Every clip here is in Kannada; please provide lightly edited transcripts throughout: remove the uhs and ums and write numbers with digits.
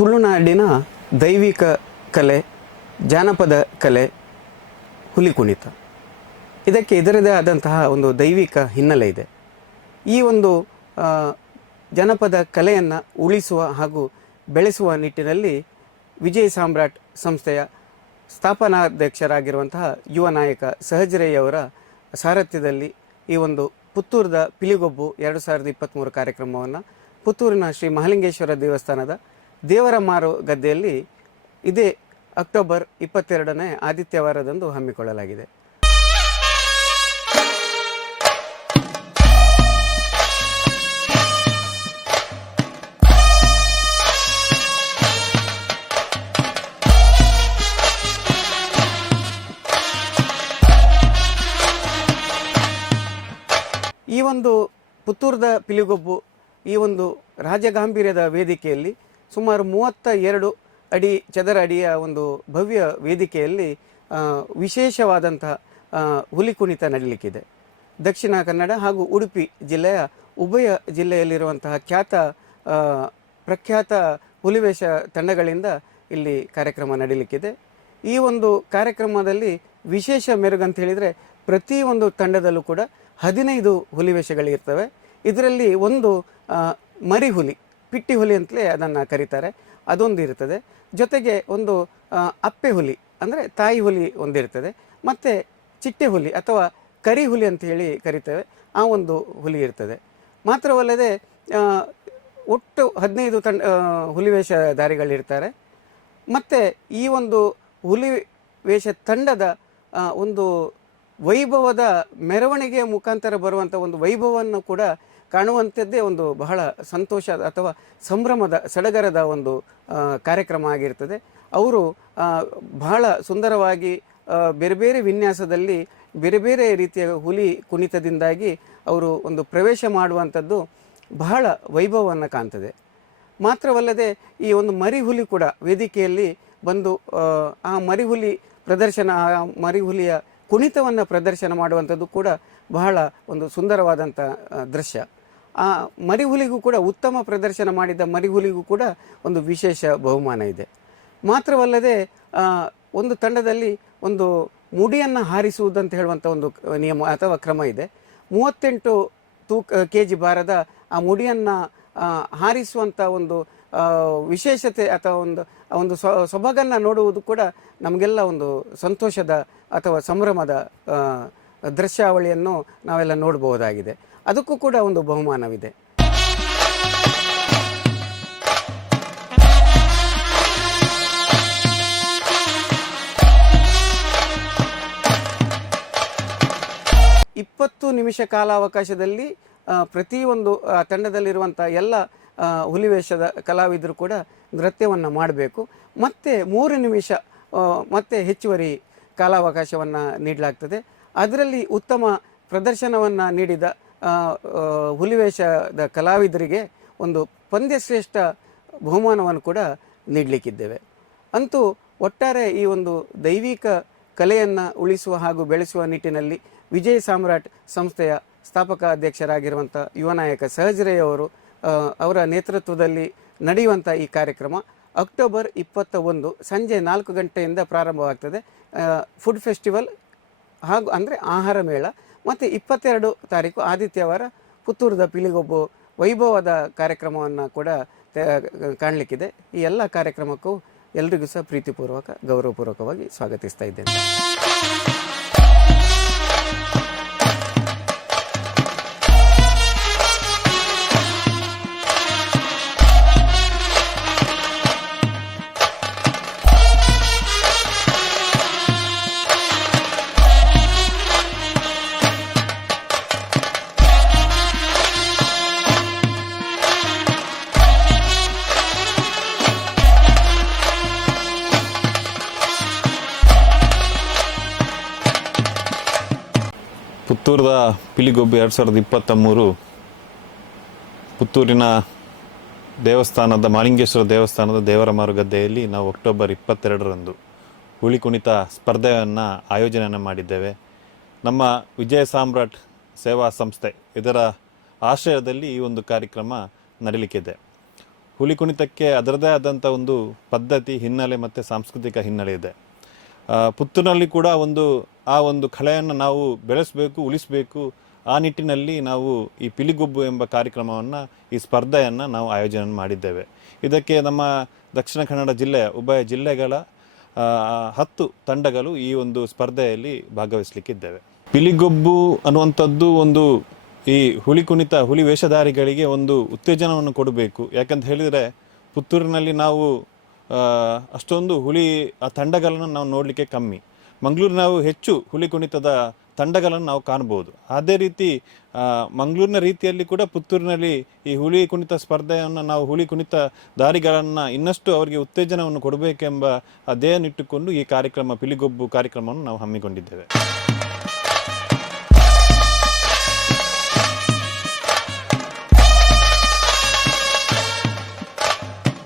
ತುಳುನಾಡಿನ ದೈವಿಕ ಕಲೆ, ಜಾನಪದ ಕಲೆ ಹುಲಿ ಕುಣಿತ. ಇದಕ್ಕೆ ಇದರದೇ ಆದಂತಹ ಒಂದು ದೈವಿಕ ಹಿನ್ನೆಲೆ ಇದೆ. ಈ ಒಂದು ಜನಪದ ಕಲೆಯನ್ನು ಉಳಿಸುವ ಹಾಗೂ ಬೆಳೆಸುವ ನಿಟ್ಟಿನಲ್ಲಿ ವಿಜಯ ಸಾಮ್ರಾಟ್ ಸಂಸ್ಥೆಯ ಸ್ಥಾಪನಾಧ್ಯಕ್ಷರಾಗಿರುವಂತಹ ಯುವ ನಾಯಕ ಸಹಜರಯ್ಯವರ ಸಾರಥ್ಯದಲ್ಲಿ ಈ ಒಂದು ಪುತ್ತೂರದ ಪಿಲಿಗೊಬ್ಬು 2023 ಕಾರ್ಯಕ್ರಮವನ್ನು ಪುತ್ತೂರಿನ ಶ್ರೀ ಮಹಾಲಿಂಗೇಶ್ವರ ದೇವಸ್ಥಾನದ ದೇವರ ಮಾರು ಗದ್ದೆಯಲ್ಲಿ ಇದೇ ಅಕ್ಟೋಬರ್ 22ನೇ ಆದಿತ್ಯವಾರದಂದು ಹಮ್ಮಿಕೊಳ್ಳಲಾಗಿದೆ. ಈ ಒಂದು ಪುತ್ತೂರದ ಪಿಲಿಗೊಬ್ಬು ಈ ಒಂದು ರಾಜಗಾಂಭೀರ್ಯದ ವೇದಿಕೆಯಲ್ಲಿ ಸುಮಾರು 32 ಅಡಿ ಚದರ ಅಡಿಯ ಒಂದು ಭವ್ಯ ವೇದಿಕೆಯಲ್ಲಿ ವಿಶೇಷವಾದಂತಹ ಹುಲಿ ಕುಣಿತ ನಡೀಲಿಕ್ಕಿದೆ. ದಕ್ಷಿಣ ಕನ್ನಡ ಹಾಗೂ ಉಡುಪಿ ಜಿಲ್ಲೆಯ ಉಭಯ ಜಿಲ್ಲೆಯಲ್ಲಿರುವಂತಹ ಪ್ರಖ್ಯಾತ ಹುಲಿವೇಷ ತಂಡಗಳಿಂದ ಇಲ್ಲಿ ಕಾರ್ಯಕ್ರಮ ನಡೀಲಿಕ್ಕಿದೆ. ಈ ಒಂದು ಕಾರ್ಯಕ್ರಮದಲ್ಲಿ ವಿಶೇಷ ಮೆರುಗಂತ ಹೇಳಿದರೆ ಪ್ರತಿಯೊಂದು ತಂಡದಲ್ಲೂ ಕೂಡ 15 ಹುಲಿವೇಷಗಳಿರ್ತವೆ. ಇದರಲ್ಲಿ ಒಂದು ಮರಿ ಹುಲಿ, ಪಿಟ್ಟಿ ಹುಲಿ ಅಂತಲೇ ಅದನ್ನು ಕರೀತಾರೆ, ಅದೊಂದು ಇರ್ತದೆ. ಜೊತೆಗೆ ಒಂದು ಅಪ್ಪೆ ಹುಲಿ ಅಂದರೆ ತಾಯಿ ಹುಲಿ ಒಂದಿರ್ತದೆ, ಮತ್ತು ಚಿಟ್ಟೆ ಹುಲಿ ಅಥವಾ ಕರಿ ಹುಲಿ ಅಂತ ಹೇಳಿ ಕರಿತೇವೆ, ಆ ಒಂದು ಹುಲಿ ಇರ್ತದೆ. ಮಾತ್ರವಲ್ಲದೆ ಒಟ್ಟು 15 ಹುಲಿವೇಷಧಾರಿಗಳಿರ್ತಾರೆ. ಮತ್ತು ಈ ಒಂದು ಹುಲಿವೇಷ ತಂಡದ ಒಂದು ವೈಭವದ ಮೆರವಣಿಗೆಯ ಮುಖಾಂತರ ಬರುವಂಥ ಒಂದು ವೈಭವವನ್ನು ಕೂಡ ಕಾಣುವಂಥದ್ದೇ ಒಂದು ಬಹಳ ಸಂತೋಷ ಅಥವಾ ಸಂಭ್ರಮದ ಸಡಗರದ ಒಂದು ಕಾರ್ಯಕ್ರಮ ಆಗಿರ್ತದೆ. ಅವರು ಬಹಳ ಸುಂದರವಾಗಿ ಬೇರೆ ಬೇರೆ ವಿನ್ಯಾಸದಲ್ಲಿ ಬೇರೆ ಬೇರೆ ರೀತಿಯ ಹುಲಿ ಕುಣಿತದಿಂದಾಗಿ ಅವರು ಒಂದು ಪ್ರವೇಶ ಮಾಡುವಂಥದ್ದು ಬಹಳ ವೈಭವವನ್ನು ಕಾಣ್ತದೆ. ಮಾತ್ರವಲ್ಲದೆ ಈ ಒಂದು ಮರಿಹುಲಿ ಕೂಡ ವೇದಿಕೆಯಲ್ಲಿ ಬಂದು ಆ ಮರಿಹುಲಿ ಪ್ರದರ್ಶನ, ಆ ಮರಿಹುಲಿಯ ಕುಣಿತವನ್ನು ಪ್ರದರ್ಶನ ಮಾಡುವಂಥದ್ದು ಕೂಡ ಬಹಳ ಒಂದು ಸುಂದರವಾದಂಥ ದೃಶ್ಯ. ಆ ಮರಿಹುಲಿಗೂ ಕೂಡ ಉತ್ತಮ ಪ್ರದರ್ಶನ ಮಾಡಿದ ಮರಿಹುಲಿಗೂ ಕೂಡ ಒಂದು ವಿಶೇಷ ಬಹುಮಾನ ಇದೆ. ಮಾತ್ರವಲ್ಲದೆ ಒಂದು ತಂಡದಲ್ಲಿ ಒಂದು ಮುಡಿಯನ್ನು ಹಾರಿಸುವುದಂತ ಹೇಳುವಂಥ ಒಂದು ನಿಯಮ ಅಥವಾ ಕ್ರಮ ಇದೆ. 38 kg ಭಾರದ ಆ ಮುಡಿಯನ್ನು ಹಾರಿಸುವಂಥ ಒಂದು ವಿಶೇಷತೆ ಅಥವಾ ಒಂದು ಸೊಬಗನ್ನು ನೋಡುವುದು ಕೂಡ ನಮಗೆಲ್ಲ ಒಂದು ಸಂತೋಷದ ಅಥವಾ ಸಂಭ್ರಮದ ದೃಶ್ಯಾವಳಿಯನ್ನು ನಾವೆಲ್ಲ ನೋಡಬಹುದಾಗಿದೆ. ಅದಕ್ಕೂ ಕೂಡ ಒಂದು ಬಹುಮಾನವಿದೆ. ಇಪ್ಪತ್ತು ನಿಮಿಷ ಕಾಲಾವಕಾಶದಲ್ಲಿ ಪ್ರತಿಯೊಂದು ತಂಡದಲ್ಲಿರುವಂಥ ಎಲ್ಲ ಹುಲಿವೇಷದ ಕಲಾವಿದರು ಕೂಡ ನೃತ್ಯವನ್ನು ಮಾಡಬೇಕು. ಮತ್ತು 3 ನಿಮಿಷ ಮತ್ತು ಹೆಚ್ಚುವರಿ ಕಾಲಾವಕಾಶವನ್ನು ನೀಡಲಾಗ್ತದೆ. ಅದರಲ್ಲಿ ಉತ್ತಮ ಪ್ರದರ್ಶನವನ್ನು ನೀಡಿದ ಹುಲಿವೇಷದ ಕಲಾವಿದರಿಗೆ ಒಂದು ಪಂದ್ಯಶ್ರೇಷ್ಠ ಬಹುಮಾನವನ್ನು ಕೂಡ ನೀಡಲಿಕ್ಕಿದ್ದೇವೆ. ಅಂತೂ ಒಟ್ಟಾರೆ ಈ ಒಂದು ದೈವಿಕ ಕಲೆಯನ್ನು ಉಳಿಸುವ ಹಾಗೂ ಬೆಳೆಸುವ ನಿಟ್ಟಿನಲ್ಲಿ ವಿಜಯ ಸಾಮ್ರಾಟ್ ಸಂಸ್ಥೆಯ ಸ್ಥಾಪಕ ಅಧ್ಯಕ್ಷರಾಗಿರುವಂಥ ಯುವ ನಾಯಕ ಸಹಜರಯ್ಯವರು ಅವರ ನೇತೃತ್ವದಲ್ಲಿ ನಡೆಯುವಂಥ ಈ ಕಾರ್ಯಕ್ರಮ ಅಕ್ಟೋಬರ್ 21 ಸಂಜೆ 4 ಗಂಟೆಯಿಂದ ಪ್ರಾರಂಭವಾಗ್ತದೆ. ಫುಡ್ ಫೆಸ್ಟಿವಲ್ ಹಾಗೂ ಅಂದರೆ ಆಹಾರ ಮೇಳ, ಮತ್ತು 22 ತಾರೀಕು ಆದಿತ್ಯವಾರ ಪುತ್ತೂರದ ಪಿಲಿಗೊಬ್ಬು ವೈಭವದ ಕಾರ್ಯಕ್ರಮವನ್ನು ಕೂಡ ಕಾಣಲಿಕ್ಕಿದೆ. ಈ ಎಲ್ಲ ಕಾರ್ಯಕ್ರಮಕ್ಕೂ ಎಲ್ರಿಗೂ ಸಹ ಪ್ರೀತಿಪೂರ್ವಕ ಗೌರವಪೂರ್ವಕವಾಗಿ ಸ್ವಾಗತಿಸ್ತಾ ಇದ್ದೇನೆ. ಪುತ್ತೂರದ ಪಿಲಿಗೊಬ್ಬು 2023 ಪುತ್ತೂರಿನ ದೇವಸ್ಥಾನದ ಮಹಾಲಿಂಗೇಶ್ವರ ದೇವಸ್ಥಾನದ ದೇವರ ಮಾರುಗದ್ದೆಯಲ್ಲಿ ನಾವು ಅಕ್ಟೋಬರ್ 22ರಂದು ಹುಲಿ ಕುಣಿತ ಸ್ಪರ್ಧೆಯನ್ನು ಆಯೋಜನೆಯನ್ನು ಮಾಡಿದ್ದೇವೆ. ನಮ್ಮ ವಿಜಯ ಸಾಮ್ರಾಟ್ ಸೇವಾ ಸಂಸ್ಥೆ ಇದರ ಆಶ್ರಯದಲ್ಲಿ ಈ ಒಂದು ಕಾರ್ಯಕ್ರಮ ನಡೀಲಿಕ್ಕಿದೆ. ಹುಲಿ ಕುಣಿತಕ್ಕೆ ಅದರದೇ ಆದಂಥ ಒಂದು ಪದ್ಧತಿ, ಹಿನ್ನೆಲೆ ಮತ್ತು ಸಾಂಸ್ಕೃತಿಕ ಹಿನ್ನೆಲೆ ಇದೆ. ಪುತ್ತೂರಿನಲ್ಲಿ ಕೂಡ ಆ ಒಂದು ಕಲೆಯನ್ನು ನಾವು ಬೆಳೆಸಬೇಕು, ಉಳಿಸಬೇಕು. ಆ ನಿಟ್ಟಿನಲ್ಲಿ ನಾವು ಈ ಪಿಲಿಗೊಬ್ಬು ಎಂಬ ಕಾರ್ಯಕ್ರಮವನ್ನು, ಈ ಸ್ಪರ್ಧೆಯನ್ನು ನಾವು ಆಯೋಜನೆ ಮಾಡಿದ್ದೇವೆ. ಇದಕ್ಕೆ ನಮ್ಮ ದಕ್ಷಿಣ ಕನ್ನಡ ಜಿಲ್ಲೆಯ ಉಭಯ ಜಿಲ್ಲೆಗಳ 10 ತಂಡಗಳು ಈ ಒಂದು ಸ್ಪರ್ಧೆಯಲ್ಲಿ ಭಾಗವಹಿಸಲಿಕ್ಕಿದ್ದೇವೆ. ಪಿಲಿಗೊಬ್ಬು ಅನ್ನುವಂಥದ್ದು ಈ ಹುಲಿ ವೇಷಧಾರಿಗಳಿಗೆ ಒಂದು ಉತ್ತೇಜನವನ್ನು ಕೊಡಬೇಕು. ಯಾಕಂತ ಹೇಳಿದರೆ ಪುತ್ತೂರಿನಲ್ಲಿ ನಾವು ಅಷ್ಟೊಂದು ತಂಡಗಳನ್ನು ನಾವು ನೋಡಲಿಕ್ಕೆ ಕಮ್ಮಿ. ಮಂಗಳೂರಿನ ನಾವು ಹೆಚ್ಚು ಹುಲಿ ಕುಣಿತದ ತಂಡಗಳನ್ನು ನಾವು ಕಾಣ್ಬೋದು. ಅದೇ ರೀತಿ ಮಂಗಳೂರಿನ ರೀತಿಯಲ್ಲಿ ಕೂಡ ಪುತ್ತೂರಿನಲ್ಲಿ ಈ ಹುಲಿ ಕುಣಿತ ಸ್ಪರ್ಧೆಯನ್ನು, ನಾವು ಹುಲಿ ಕುಣಿತ ದಾರಿಗಳನ್ನು ಇನ್ನಷ್ಟು ಅವರಿಗೆ ಉತ್ತೇಜನವನ್ನು ಕೊಡಬೇಕೆಂಬ ಧ್ಯೇಯನಿಟ್ಟುಕೊಂಡು ಈ ಪಿಲಿಗೊಬ್ಬು ಕಾರ್ಯಕ್ರಮವನ್ನು ನಾವು ಹಮ್ಮಿಕೊಂಡಿದ್ದೇವೆ.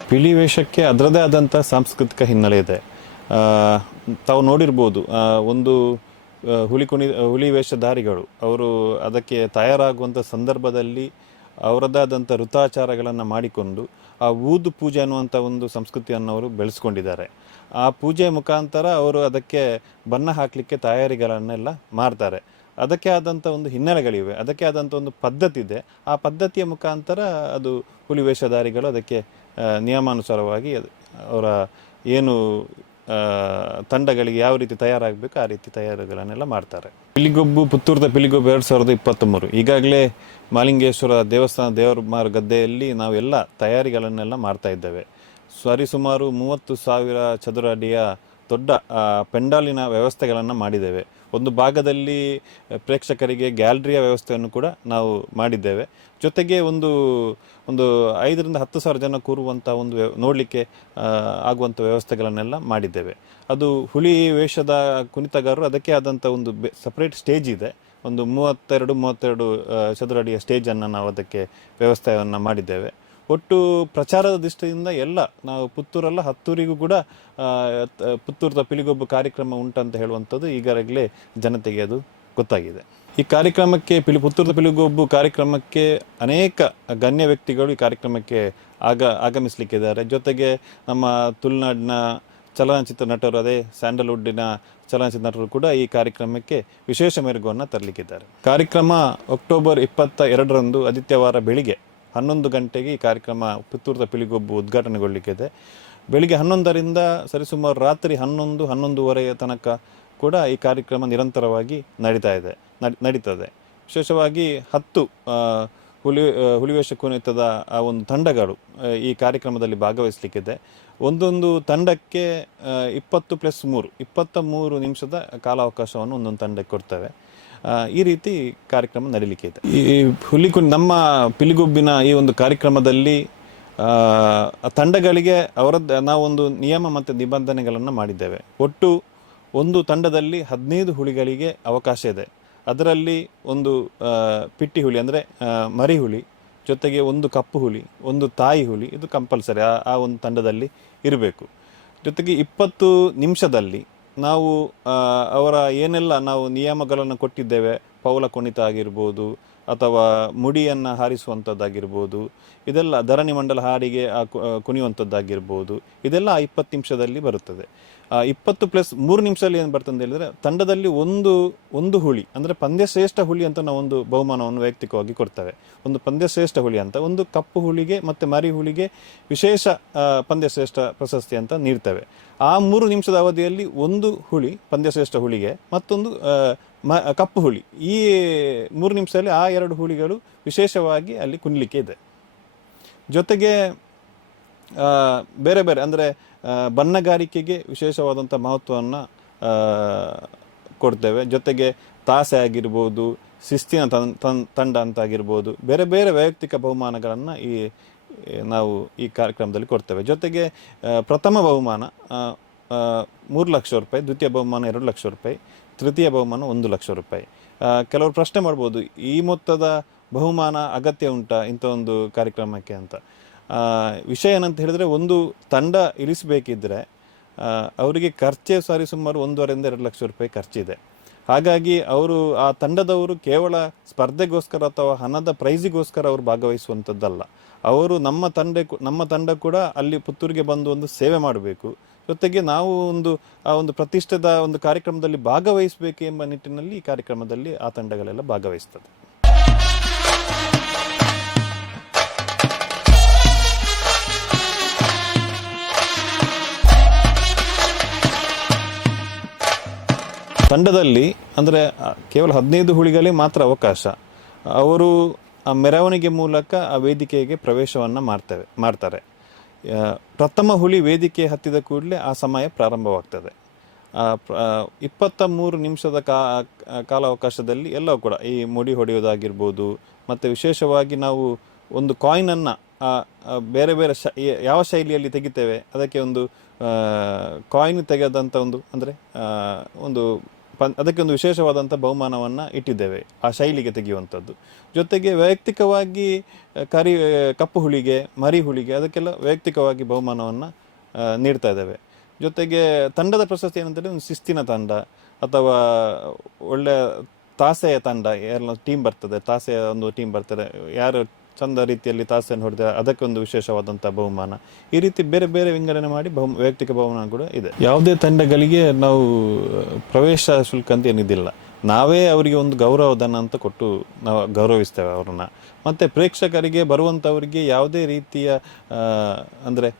ಪಿಲಿ ವೇಷಕ್ಕೆ ಅದರದೇ ಆದಂಥ ಸಾಂಸ್ಕೃತಿಕ ಹಿನ್ನೆಲೆ ಇದೆ. ತಾವು ನೋಡಿರ್ಬೋದು, ಹುಲಿ ವೇಷಧಾರಿಗಳು ಅವರು ಅದಕ್ಕೆ ತಯಾರಾಗುವಂಥ ಸಂದರ್ಭದಲ್ಲಿ ಅವರದೇ ಆದಂಥ ಋತಾಚಾರಗಳನ್ನು ಮಾಡಿಕೊಂಡು ಆ ಊದು ಪೂಜೆ ಅನ್ನುವಂಥ ಒಂದು ಸಂಸ್ಕೃತಿಯನ್ನು ಅವರು ಬೆಳೆಸ್ಕೊಂಡಿದ್ದಾರೆ. ಆ ಪೂಜೆ ಮುಖಾಂತರ ಅವರು ಅದಕ್ಕೆ ಬಣ್ಣ ಹಾಕಲಿಕ್ಕೆ ತಯಾರಿಗಳನ್ನೆಲ್ಲ ಮಾಡ್ತಾರೆ. ಅದಕ್ಕೆ ಆದಂಥ ಒಂದು ಹಿನ್ನೆಲೆಗಳಿವೆ, ಅದಕ್ಕೆ ಆದಂಥ ಒಂದು ಪದ್ಧತಿ ಇದೆ. ಆ ಪದ್ಧತಿಯ ಮುಖಾಂತರ ಅದು ಹುಲಿ ವೇಷಧಾರಿಗಳು ಅದಕ್ಕೆ ನಿಯಮಾನುಸಾರವಾಗಿ ಅವರ ಏನು ತಂಡಗಳಿಗೆ ಯಾವ ರೀತಿ ತಯಾರಾಗಬೇಕು ಆ ರೀತಿ ತಯಾರಿಗಳನ್ನೆಲ್ಲ ಮಾಡ್ತಾರೆ. ಪುತ್ತೂರದ ಪಿಲಿಗೊಬ್ಬು 2023 ಈಗಾಗಲೇ ಮಾಲಿಂಗೇಶ್ವರ ದೇವರ ಗದ್ದೆಯಲ್ಲಿ ನಾವೆಲ್ಲ ತಯಾರಿಗಳನ್ನೆಲ್ಲ ಮಾಡ್ತಾ ಇದ್ದೇವೆ. ಸರಿಸುಮಾರು 30,000 ಚದುರ ಅಡಿಯ ದೊಡ್ಡ ಪೆಂಡಾಲಿನ ವ್ಯವಸ್ಥೆಗಳನ್ನು ಮಾಡಿದ್ದೇವೆ. ಒಂದು ಭಾಗದಲ್ಲಿ ಪ್ರೇಕ್ಷಕರಿಗೆ ಗ್ಯಾಲರಿಯ ವ್ಯವಸ್ಥೆಯನ್ನು ಕೂಡ ನಾವು ಮಾಡಿದ್ದೇವೆ. ಜೊತೆಗೆ ಒಂದು 5,000 to 10,000 ಜನ ಕೂರುವಂಥ ನೋಡಲಿಕ್ಕೆ ಆಗುವಂಥ ವ್ಯವಸ್ಥೆಗಳನ್ನೆಲ್ಲ ಮಾಡಿದ್ದೇವೆ. ಅದು ಹುಲಿ ವೇಷದ ಕುಣಿತಗಾರರು ಅದಕ್ಕೆ ಆದಂಥ ಒಂದು ಸಪ್ರೇಟ್ ಸ್ಟೇಜ್ ಇದೆ. ಒಂದು 32 ಚದುರ ಅಡಿಯ ಸ್ಟೇಜನ್ನು ನಾವು ಅದಕ್ಕೆ ವ್ಯವಸ್ಥೆಯನ್ನು ಮಾಡಿದ್ದೇವೆ. ಒಟ್ಟು ಪ್ರಚಾರದ ದೃಷ್ಟಿಯಿಂದ ನಾವು ಪುತ್ತೂರಲ್ಲ, ಹತ್ತೂರಿಗೂ ಕೂಡ ಪುತ್ತೂರದ ಪಿಲಿಗೊಬ್ಬು ಕಾರ್ಯಕ್ರಮ ಉಂಟಂತ ಹೇಳುವಂಥದ್ದು ಈಗಾಗಲೇ ಜನತೆಗೆ ಅದು ಗೊತ್ತಾಗಿದೆ. ಈ ಕಾರ್ಯಕ್ರಮಕ್ಕೆ ಪುತ್ತೂರದ ಪಿಲಿಗೊಬ್ಬು ಕಾರ್ಯಕ್ರಮಕ್ಕೆ ಅನೇಕ ಗಣ್ಯ ವ್ಯಕ್ತಿಗಳು ಈ ಕಾರ್ಯಕ್ರಮಕ್ಕೆ ಆಗಮಿಸಲಿಕ್ಕಿದ್ದಾರೆ. ಜೊತೆಗೆ ನಮ್ಮ ತುಳುನಾಡಿನ ಚಲನಚಿತ್ರ ನಟರು, ಅದೇ ಸ್ಯಾಂಡಲ್ವುಡ್ಡಿನ ಚಲನಚಿತ್ರ ನಟರು ಕೂಡ ಈ ಕಾರ್ಯಕ್ರಮಕ್ಕೆ ವಿಶೇಷ ಮೆರುಗನ್ನು ತರಲಿಕ್ಕಿದ್ದಾರೆ. ಕಾರ್ಯಕ್ರಮ ಅಕ್ಟೋಬರ್ 22 ಆದಿತ್ಯವಾರ ಬೆಳಿಗ್ಗೆ 11 ಗಂಟೆಗೆ ಈ ಕಾರ್ಯಕ್ರಮ ಪುತ್ತೂರದ ಪಿಲಿಗೊಬ್ಬು ಉದ್ಘಾಟನೆಗೊಳ್ಳಲಿಕ್ಕಿದೆ. ಬೆಳಿಗ್ಗೆ 11ರಿಂದ ಸರಿಸುಮಾರು ರಾತ್ರಿ 11-11:30 ತನಕ ಕೂಡ ಈ ಕಾರ್ಯಕ್ರಮ ನಿರಂತರವಾಗಿ ನಡೀತದೆ. ವಿಶೇಷವಾಗಿ 10 ಹುಲಿವೇಷ ಕುಣಿತದ ಆ ಒಂದು ತಂಡಗಳು ಈ ಕಾರ್ಯಕ್ರಮದಲ್ಲಿ ಭಾಗವಹಿಸಲಿಕ್ಕಿದೆ. ಒಂದೊಂದು ತಂಡಕ್ಕೆ 20+3 23 ನಿಮಿಷದ ಕಾಲಾವಕಾಶವನ್ನು ಒಂದೊಂದು ತಂಡಕ್ಕೆ ಕೊಡ್ತೇವೆ. ಈ ರೀತಿ ಕಾರ್ಯಕ್ರಮ ನಡೀಲಿಕ್ಕೆ ಇದೆ. ಈ ನಮ್ಮ ಪಿಲಿಗೊಬ್ಬಿನ ಈ ಒಂದು ಕಾರ್ಯಕ್ರಮದಲ್ಲಿ ತಂಡಗಳಿಗೆ ನಾವೊಂದು ನಿಯಮ ಮತ್ತು ನಿಬಂಧನೆಗಳನ್ನು ಮಾಡಿದ್ದೇವೆ. ಒಟ್ಟು ಒಂದು ತಂಡದಲ್ಲಿ 15 ಹುಲಿಗಳಿಗೆ ಅವಕಾಶ ಇದೆ. ಅದರಲ್ಲಿ ಒಂದು ಪಿಟ್ಟಿ ಹುಲಿ ಅಂದರೆ ಮರಿ ಹುಲಿ, ಜೊತೆಗೆ ಒಂದು ಕಪ್ಪು ಹುಲಿ, ಒಂದು ತಾಯಿ ಹುಲಿ, ಇದು ಕಂಪಲ್ಸರಿ ಆ ಒಂದು ತಂಡದಲ್ಲಿ ಇರಬೇಕು. ಜೊತೆಗೆ 20 ನಿಮಿಷದಲ್ಲಿ ನಾವು ಅವರ ಏನೆಲ್ಲ ನಾವು ನಿಯಮಗಳನ್ನು ಕೊಟ್ಟಿದ್ದೇವೆ, ಪೌಲ ಕುಣಿತ ಆಗಿರ್ಬೋದು ಅಥವಾ ಮುಡಿಯನ್ನು ಹಾರಿಸುವಂಥದ್ದಾಗಿರ್ಬೋದು, ಇದೆಲ್ಲ ಧರಣಿ ಮಂಡಲ ಹಾಡಿಗೆ ಕುಣಿಯುವಂಥದ್ದಾಗಿರ್ಬೋದು, ಇದೆಲ್ಲ 20 ನಿಮಿಷದಲ್ಲಿ ಬರುತ್ತದೆ. 20+3 ನಿಮಿಷದಲ್ಲಿ ಏನು ಬರ್ತದೆ ಅಂತ ಹೇಳಿದರೆ, ತಂಡದಲ್ಲಿ ಒಂದು ಹುಲಿ ಅಂದರೆ ಪಂದ್ಯಶ್ರೇಷ್ಠ ಹುಲಿ ಅಂತ ನಾವು ಒಂದು ಬಹುಮಾನವನ್ನು ವೈಯಕ್ತಿಕವಾಗಿ ಕೊಡ್ತೇವೆ. ಒಂದು ಪಂದ್ಯಶ್ರೇಷ್ಠ ಹುಲಿ ಅಂತ, ಒಂದು ಕಪ್ಪು ಹುಲಿಗೆ ಮತ್ತು ಮರಿ ಹುಲಿಗೆ ವಿಶೇಷ ಪಂದ್ಯಶ್ರೇಷ್ಠ ಪ್ರಶಸ್ತಿ ಅಂತ ನೀಡ್ತೇವೆ. ಆ 3 ನಿಮಿಷದ ಅವಧಿಯಲ್ಲಿ ಒಂದು ಹುಲಿ ಪಂದ್ಯಶ್ರೇಷ್ಠ ಹುಲಿಗೆ, ಮತ್ತೊಂದು ಕಪ್ಪು ಹುಲಿ, ಈ 3 ನಿಮಿಷದಲ್ಲಿ ಆ 2 ಹುಲಿಗಳು ವಿಶೇಷವಾಗಿ ಅಲ್ಲಿ ಕುಣಿಲಿಕ್ಕೆ ಇದೆ. ಜೊತೆಗೆ ಬೇರೆ ಬೇರೆ ಅಂದರೆ ಬಣ್ಣಗಾರಿಕೆಗೆ ವಿಶೇಷವಾದಂಥ ಮಹತ್ವವನ್ನು ಕೊಡ್ತೇವೆ. ಜೊತೆಗೆ ತಾಸೆ ಆಗಿರ್ಬೋದು, ಶಿಸ್ತಿನ ತಂಡ ಅಂತ ಆಗಿರ್ಬೋದು, ಬೇರೆ ಬೇರೆ ವೈಯಕ್ತಿಕ ಬಹುಮಾನಗಳನ್ನು ನಾವು ಈ ಕಾರ್ಯಕ್ರಮದಲ್ಲಿ ಕೊಡ್ತೇವೆ. ಜೊತೆಗೆ ಪ್ರಥಮ ಬಹುಮಾನ 3 ಲಕ್ಷ ರೂಪಾಯಿ, ದ್ವಿತೀಯ ಬಹುಮಾನ 2 ಲಕ್ಷ ರೂಪಾಯಿ, ತೃತೀಯ ಬಹುಮಾನ 1 ಲಕ್ಷ ರೂಪಾಯಿ. ಕೆಲವರು ಪ್ರಶ್ನೆ ಮಾಡ್ಬೋದು, ಈ ಮೊತ್ತದ ಬಹುಮಾನ ಅಗತ್ಯ ಉಂಟಾ ಇಂಥ ಒಂದು ಕಾರ್ಯಕ್ರಮಕ್ಕೆ ಅಂತ. ವಿಷಯ ಏನಂತ ಹೇಳಿದರೆ, ಒಂದು ತಂಡ ಇಳಿಸಬೇಕಿದ್ರೆ ಅವರಿಗೆ ಖರ್ಚೇ ಸುಮಾರು 1.5 ರಿಂದ 2 ಲಕ್ಷ ರೂಪಾಯಿ ಖರ್ಚಿದೆ. ಹಾಗಾಗಿ ಅವರು ಆ ತಂಡದವರು ಕೇವಲ ಸ್ಪರ್ಧೆಗೋಸ್ಕರ ಅಥವಾ ಹಣದ ಪ್ರೈಸಿಗೋಸ್ಕರ ಅವರು ಭಾಗವಹಿಸುವಂಥದ್ದಲ್ಲ. ಅವರು ನಮ್ಮ ತಂಡ ಕೂಡ ಅಲ್ಲಿ ಪುತ್ತೂರಿಗೆ ಬಂದು ಒಂದು ಸೇವೆ ಮಾಡಬೇಕು, ಜೊತೆಗೆ ನಾವು ಆ ಒಂದು ಪ್ರತಿಷ್ಠಿತ ಒಂದು ಕಾರ್ಯಕ್ರಮದಲ್ಲಿ ಭಾಗವಹಿಸಬೇಕು ಎಂಬ ನಿಟ್ಟಿನಲ್ಲಿ ಈ ಕಾರ್ಯಕ್ರಮದಲ್ಲಿ ಆ ತಂಡಗಳೆಲ್ಲ ಭಾಗವಹಿಸ್ತದೆ. ತಂಡದಲ್ಲಿ ಅಂದರೆ ಕೇವಲ 15 ಹುಲಿಗಳೇ ಮಾತ್ರ ಅವಕಾಶ. ಅವರು ಆ ಮೆರವಣಿಗೆ ಮೂಲಕ ಆ ವೇದಿಕೆಗೆ ಪ್ರವೇಶವನ್ನು ಮಾಡ್ತಾರೆ. ಪ್ರಥಮ ಹುಲಿ ವೇದಿಕೆ ಹತ್ತಿದ ಕೂಡಲೇ ಆ ಸಮಯ ಪ್ರಾರಂಭವಾಗ್ತದೆ. 23 ನಿಮಿಷದ ಕಾಲಾವಕಾಶದಲ್ಲಿ ಎಲ್ಲವೂ ಕೂಡ ಈ ಮುಡಿ ಹೊಡೆಯೋದಾಗಿರ್ಬೋದು, ಮತ್ತು ವಿಶೇಷವಾಗಿ ನಾವು ಒಂದು ಕಾಯಿನನ್ನು ಬೇರೆ ಬೇರೆ ಯಾವ ಶೈಲಿಯಲ್ಲಿ ತೆಗಿತೇವೆ ಅದಕ್ಕೆ ಒಂದು ಕಾಯಿನ್ ತೆಗೆದಂಥ ಅದಕ್ಕೆ ಒಂದು ವಿಶೇಷವಾದಂಥ ಬಹುಮಾನವನ್ನು ಇಟ್ಟಿದ್ದೇವೆ ಆ ಶೈಲಿಗೆ ತೆಗೆಯುವಂಥದ್ದು. ಜೊತೆಗೆ ವೈಯಕ್ತಿಕವಾಗಿ ಕಪ್ಪು ಹುಲಿಗೆ, ಮರಿ ಹುಲಿಗೆ ಅದಕ್ಕೆಲ್ಲ ವೈಯಕ್ತಿಕವಾಗಿ ಬಹುಮಾನವನ್ನು ನೀಡ್ತಾ ಇದ್ದೇವೆ. ಜೊತೆಗೆ ತಂಡದ ಪ್ರಶಸ್ತಿ ಏನಂತಂದರೆ ಒಂದು ಶಿಸ್ತಿನ ತಂಡ ಅಥವಾ ಒಳ್ಳೆಯ ತಾಸೆಯ ತಂಡ, ಯಾರೆಲ್ಲ ಟೀಮ್ ಬರ್ತದೆ, ತಾಸೆಯ ಒಂದು ಟೀಮ್ ಬರ್ತಾರೆ, ಯಾರು ಚಂದ ರೀತಿಯಲ್ಲಿ ತಾಸೆಯನ್ನು ಹೊಡೆದ ಅದಕ್ಕೊಂದು ವಿಶೇಷವಾದಂಥ ಬಹುಮಾನ, ಈ ರೀತಿ ಬೇರೆ ಬೇರೆ ವಿಂಗಡಣೆ ಮಾಡಿ ವೈಯಕ್ತಿಕ ಬಹುಮಾನ ಕೂಡ ಇದೆ. ಯಾವುದೇ ತಂಡಗಳಿಗೆ ನಾವು ಪ್ರವೇಶ ಶುಲ್ಕ ಅಂತ ಏನಿದಿಲ್ಲ, ನಾವೇ ಅವರಿಗೆ ಒಂದು ಗೌರವಧನ ಅಂತ ಕೊಟ್ಟು ನಾವು ಗೌರವಿಸ್ತೇವೆ ಅವ್ರನ್ನ. ಮತ್ತು ಪ್ರೇಕ್ಷಕರಿಗೆ ಬರುವಂಥವರಿಗೆ ಯಾವುದೇ ರೀತಿಯ ಅಂದರೆ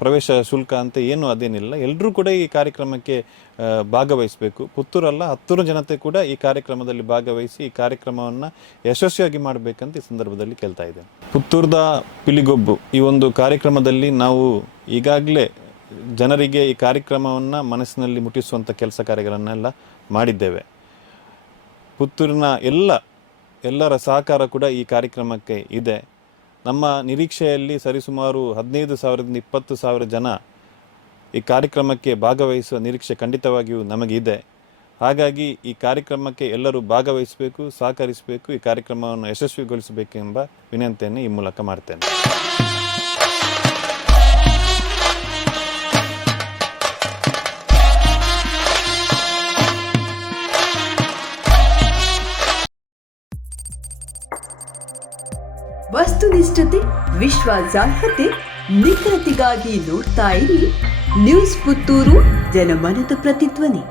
ಪ್ರವೇಶ ಶುಲ್ಕ ಅಂತ ಏನು ಅದೇನಿಲ್ಲ. ಎಲ್ಲರೂ ಕೂಡ ಈ ಕಾರ್ಯಕ್ರಮಕ್ಕೆ ಭಾಗವಹಿಸಬೇಕು. ಪುತ್ತೂರಲ್ಲ, ಹತ್ತೂರು ಜನತೆ ಕೂಡ ಈ ಕಾರ್ಯಕ್ರಮದಲ್ಲಿ ಭಾಗವಹಿಸಿ ಈ ಕಾರ್ಯಕ್ರಮವನ್ನು ಯಶಸ್ವಿಯಾಗಿ ಮಾಡಬೇಕಂತ ಈ ಸಂದರ್ಭದಲ್ಲಿ ಕೇಳ್ತಾ ಇದ್ದೇನೆ. ಪುತ್ತೂರ್ದ ಪಿಲಿಗೊಬ್ಬು ಈ ಒಂದು ಕಾರ್ಯಕ್ರಮದಲ್ಲಿ ನಾವು ಈಗಾಗಲೇ ಜನರಿಗೆ ಈ ಕಾರ್ಯಕ್ರಮವನ್ನು ಮನಸ್ಸಿನಲ್ಲಿ ಮುಟ್ಟಿಸುವಂಥ ಕೆಲಸ ಕಾರ್ಯಗಳನ್ನೆಲ್ಲ ಮಾಡಿದ್ದೇವೆ. ಪುತ್ತೂರಿನ ಎಲ್ಲರ ಸಹಕಾರ ಕೂಡ ಈ ಕಾರ್ಯಕ್ರಮಕ್ಕೆ ಇದೆ. ನಮ್ಮ ನಿರೀಕ್ಷೆಯಲ್ಲಿ ಸರಿಸುಮಾರು 15,000ರಿಂದ 20,000 ಜನ ಈ ಕಾರ್ಯಕ್ರಮಕ್ಕೆ ಭಾಗವಹಿಸುವ ನಿರೀಕ್ಷೆ ಖಂಡಿತವಾಗಿಯೂ ನಮಗಿದೆ. ಹಾಗಾಗಿ ಈ ಕಾರ್ಯಕ್ರಮಕ್ಕೆ ಎಲ್ಲರೂ ಭಾಗವಹಿಸಬೇಕು, ಸಹಕರಿಸಬೇಕು, ಈ ಕಾರ್ಯಕ್ರಮವನ್ನು ಯಶಸ್ವಿಗೊಳಿಸಬೇಕೆಂಬ ವಿನಂತಿಯನ್ನು ಈ ಮೂಲಕ ಮಾಡ್ತೇನೆ. ವಸ್ತುನಿಷ್ಠತೆ, ವಿಶ್ವಾಸಾರ್ಹತೆ, ನಿಖರತೆಗಾಗಿ ನೋಡ್ತಾ ಇರಿ ನ್ಯೂಸ್ ಪುತ್ತೂರು, ಜನಮನದ ಪ್ರತಿಧ್ವನಿ.